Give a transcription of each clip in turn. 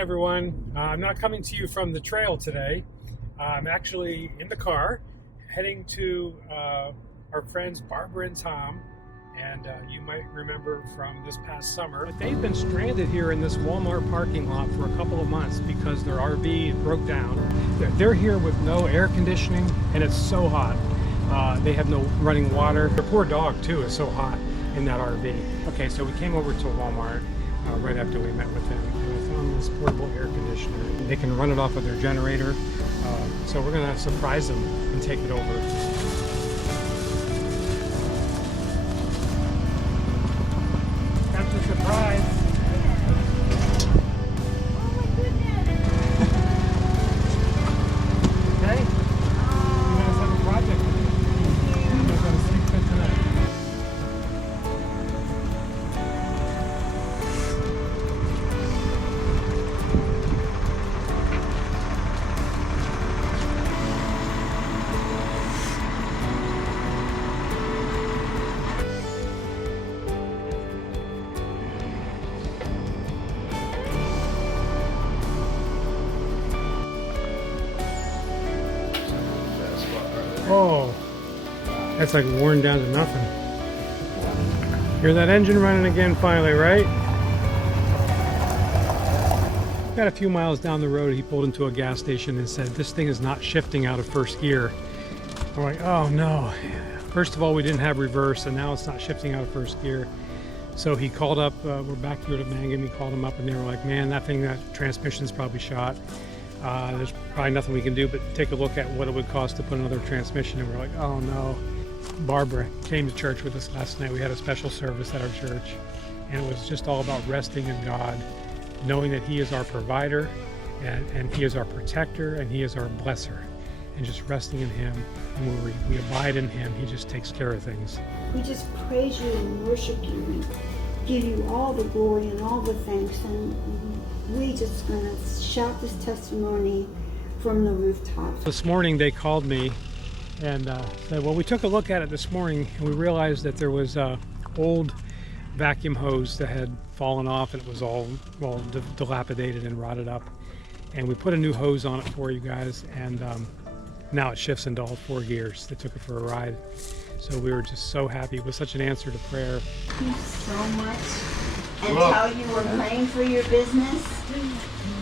Hi everyone. I'm not coming to you from the trail today. I'm actually in the car heading to our friends Barbara and Tom, and you might remember from this past summer that they've been stranded here in this Walmart parking lot for a couple of months because their RV broke down. They're here with no air conditioning and it's so hot. They have no running water. Their poor dog too is so hot in that RV. Okay, so we came over to Walmart right after we met with them, and we found this portable air conditioner. They can run it off of their generator, so we're going to surprise them and take it over. That's a surprise. Oh my goodness! Okay? You guys have a project. You guys got a sleep fit tonight. Oh, that's like worn down to nothing. Hear that engine running again finally, right? Got a few miles down the road, he pulled into a gas station and said, this thing is not shifting out of first gear. I'm like, oh no. First of all, we didn't have reverse, and now it's not shifting out of first gear. So he called up, we're back here at Mangum, he called him up and they were like, man, that transmission's probably shot. There's probably nothing we can do but take a look at what it would cost to put another transmission, and we're like, oh no. Barbara came to church with us last night. We had a special service at our church, and it was just all about resting in God, knowing that He is our provider, and He is our protector, and He is our blesser, and just resting in Him. And when we abide in Him, He just takes care of things. We just praise you and worship you. We give you all the glory and all the thanks, and we just gonna shout this testimony from the rooftops. This morning they called me and said, well, we took a look at it this morning and we realized that there was a old vacuum hose that had fallen off and it was all dilapidated and rotted up, and we put a new hose on it for you guys, and now it shifts into all 4 gears. They took it for a ride, so we were just so happy. It was such an answer to prayer. Thank you so much. And tell you we're praying for your business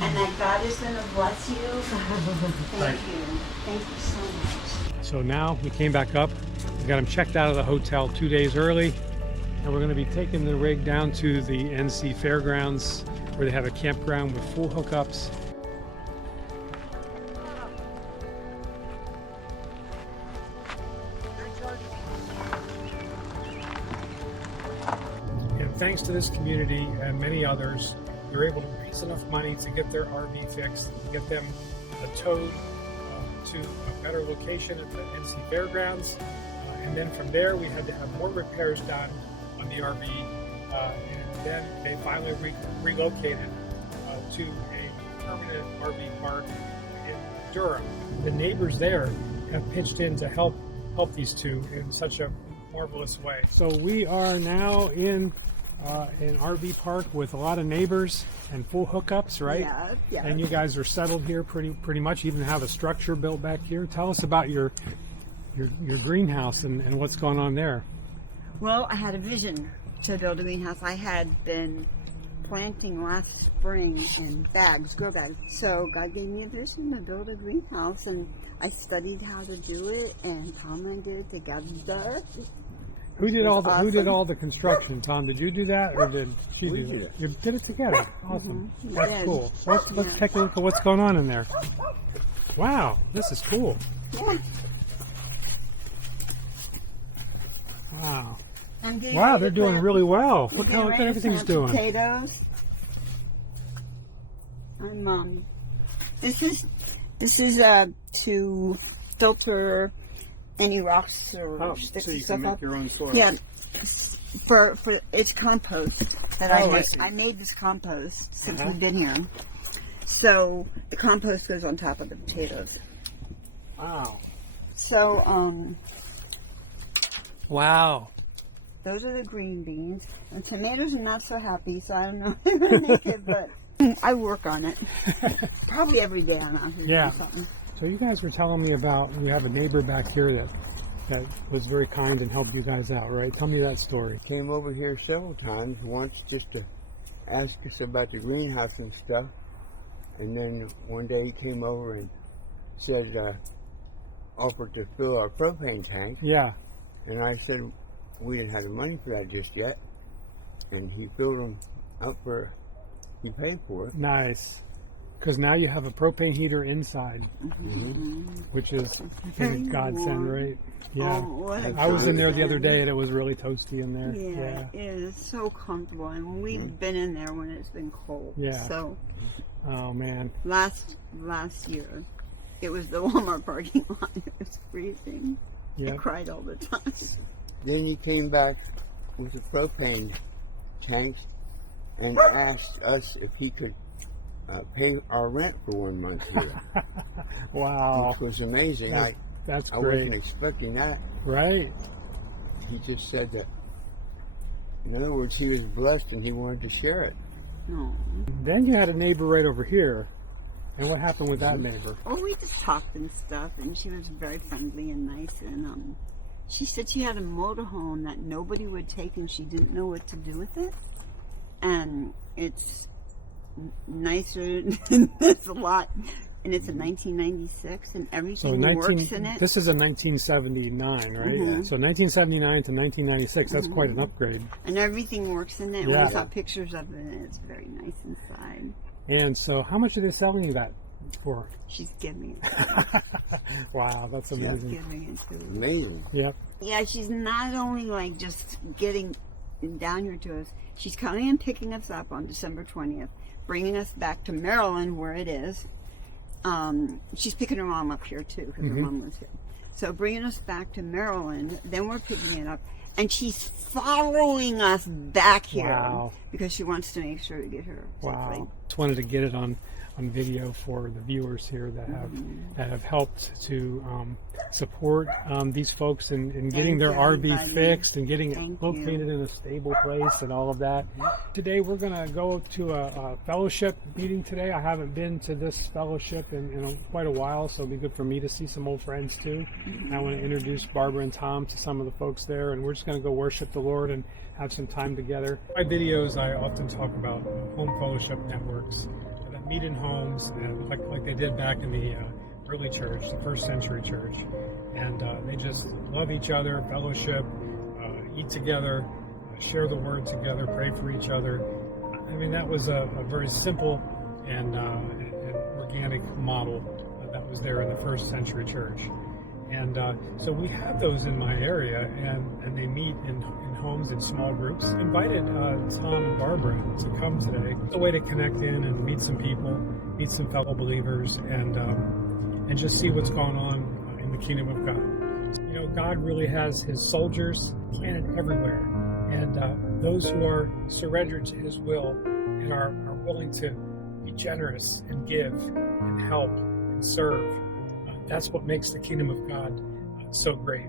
and that God is going to bless you. Thank you. Thank you so much. So now we came back up. We got him checked out of the hotel 2 days early, and we're going to be taking the rig down to the NC Fairgrounds, where they have a campground with full hookups. Thanks to this community and many others, they're able to raise enough money to get their RV fixed, to get them towed to a better location at the NC Fairgrounds. And then from there, we had to have more repairs done on the RV. And then they finally relocated to a permanent RV park in Durham. The neighbors there have pitched in to help these two in such a marvelous way. So we are now in an RV park with a lot of neighbors and full hookups, right? Yeah. And you guys are settled here pretty much. You even have a structure built back here. Tell us about your greenhouse and what's going on there. Well, I had a vision to build a greenhouse. I had been planting last spring in bags, grow bags. So God gave me a vision to build a greenhouse, and I studied how to do it, and Tom and I did it together. Who did all the construction? Tom, did you do that, or did she do it? You did it together. Awesome. Mm-hmm. That's cool. Let's take a look at what's going on in there. Wow, this is cool. Yeah. Wow. Wow, they're doing really well. Look how everything's doing. Potatoes. And this is to filter any rocks or sticks so you and stuff can make up. your own soil. Yeah, for it's compost that I made. I made this compost since we've been here. So the compost goes on top of the potatoes. Wow. So Wow. those are the green beans. And tomatoes are not so happy, so I don't know if they're gonna make it, but I work on it. Probably every day I'm out here Yeah. doing something. So you guys were telling me about, you have a neighbor back here that was very kind and helped you guys out, right? Tell me that story. Came over here several times, once just to ask us about the greenhouse and stuff. And then one day he came over and said, offered to fill our propane tank. Yeah. And I said we didn't have the money for that just yet. And he filled them up he paid for it. Nice. Because now you have a propane heater inside, which is a godsend, right? Yeah. Oh, what a I was in there the other godsend. day and it was really toasty in there. Yeah, it is so comfortable, and we've been in there when it's been cold. Yeah. So Oh, man. last year, it was the Walmart parking lot. It was freezing. I Yep. cried all the time. Then he came back with the propane tanks and asked us if he could pay our rent for 1 month here, Wow. which was amazing. That's I wasn't great. expecting that. Right? He just said that, in other words, he was blessed and he wanted to share it. No. Then you had a neighbor right over here. And what happened with that neighbor? Oh, we just talked and stuff, and she was very friendly and nice. And she said she had a motorhome that nobody would take, and she didn't know what to do with it. And it's nicer than this a lot. And it's a 1996, and So everything works in it. This is a 1979, right? So 1979 to 1996, that's quite an upgrade. And everything works in it. Yeah. We saw pictures of it, and it's very nice inside. And so how much are they selling you that for? She's giving it. Wow, that's She's amazing. giving it to us. Amazing. Yep. Yeah, she's not only like just getting down here to us, she's coming and picking us up on December 20th, bringing us back to Maryland where it is. She's picking her mom up here too, because her mom lives here. So bringing us back to Maryland, then we're picking it up, and she's following us back here Wow. because she wants to make sure to get her safely. Wow. Just wanted to get it on video for the viewers here that have helped to support these folks in getting their RV everybody. fixed and getting Thank it located in a stable place and all of that. Today we're going to go to a fellowship meeting today. I haven't been to this fellowship in quite a while, so it'll be good for me to see some old friends too. And I want to introduce Barbara and Tom to some of the folks there, and we're just going to go worship the Lord and have some time together. In my videos, I often talk about home fellowship networks that meet in homes, like they did back in the early church, the first century church. And they just love each other, fellowship, eat together, share the word together, pray for each other. I mean, that was a very simple and organic model that was there in the first century church. And so we have those in my area, and they meet in homes in small groups. Invited Tom and Barbara to come today. It's a way to connect in and meet some people, meet some fellow believers, and just see what's going on in the kingdom of God. You know, God really has His soldiers planted everywhere, and those who are surrendered to His will and are willing to be generous and give and help and serve. That's what makes the kingdom of God so great.